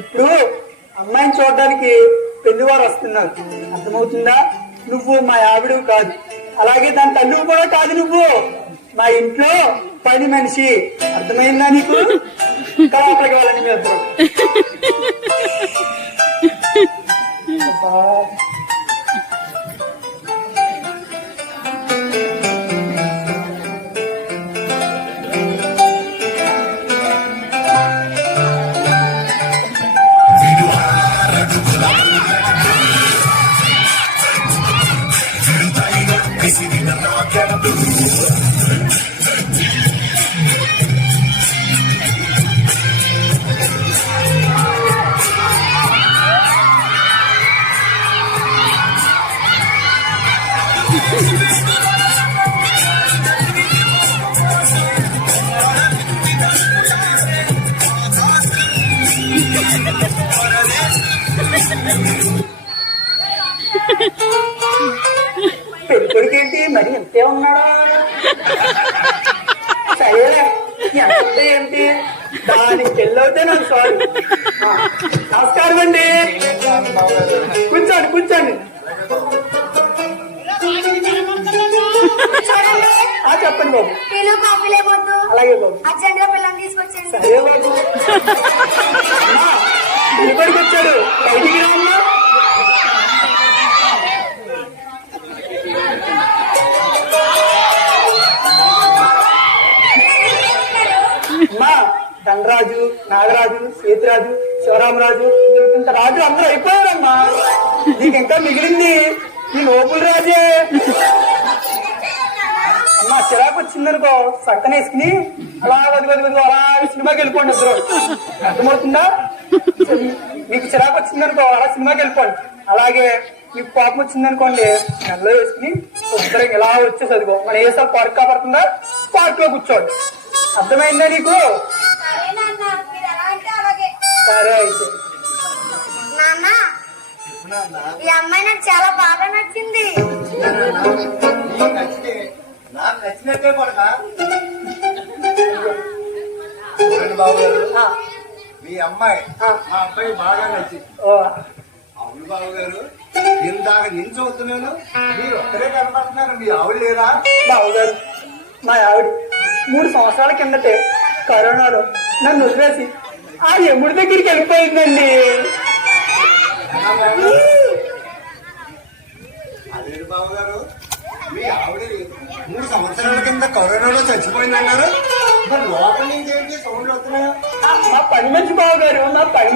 ఇప్పుడు అమ్మాయిని చూడడానికి పెళ్లివారు వస్తున్నారు, అర్థమవుతుందా? నువ్వు మా ఆవిడవు కాదు, అలాగే దాని తల్లి కూడా కాదు, నువ్వు మా ఇంట్లో పని మనిషి, అర్థమైందా నీకు? కళాపలకి వాళ్ళని మీ ఇద్దరు. పెళ్లి కొడుకేంటి మరి ఎంతే ఉన్నాడా? సరేలే, ఎంత ఏంటి దానికి పెళ్ళవుతే నాకు సారీ. నమస్కారం అండి, కూర్చోండి కూర్చోండి. చెప్పండి బాబు. అలాగే బాబు. సరే బాబు. ఇక్కడికి వచ్చాడు, బయటికి రామ్మా. అమ్మా, ధనరాజు, నాగరాజు, సేతురాజు, శివరామరాజు, ఇంత రాజు అందరూ అయిపోయారమ్మా. నీకు ఇంకా మిగిలింది ఈ లోపుల రాజే. అమ్మా, చిరాకు వచ్చిందనుకో సక్కన వేసుకుని అలా వదిలి అలా సినిమాకి వెళ్ళిపోండి ఇద్దరు, అర్థమవుతుందా? మీకు చిరాకు వచ్చిందనుకో అలా సినిమాకి వెళ్ళిపోండి. అలాగే మీకు కోపం వచ్చిందనుకోండి నెలలో వేసుకుని ఇద్దరు ఇలా వచ్చేసి అదిగో మన ఏసారి పార్క్ కాపడుతుందా పార్క్ లో కూర్చోండి, అర్థమైందా నీకు? సరే అయితే. ఈ అమ్మాయి నాకు చాలా బాగా నచ్చింది. నాకు నచ్చినట్టే పడక బాబు గారు, మీ అమ్మాయి మా అబ్బాయి బాగా నచ్చింది. అవును బాబు గారు, ఇందాక నేను చూస్తున్నాను, మీరు ఒక్కరే కనపడుతున్నారు, మీ ఆవిడ లేరా? బాబు గారు, మా ఆవిడ 3 సంవత్సరాల కిందటే కరోనాలో నన్ను వదిలేసి ఆ యముడి దగ్గరికి వెళ్ళిపోయిందండి. అదే బాబు గారు, మీ ఆవిడ 3 సంవత్సరాల కింద కరోనాలో చచ్చిపోయిందన్నారు, మరి లోపల నుంచి ఏంటి సౌండ్లు వస్తున్నాయా? మా పని మంచి బాబు గారు, మా పని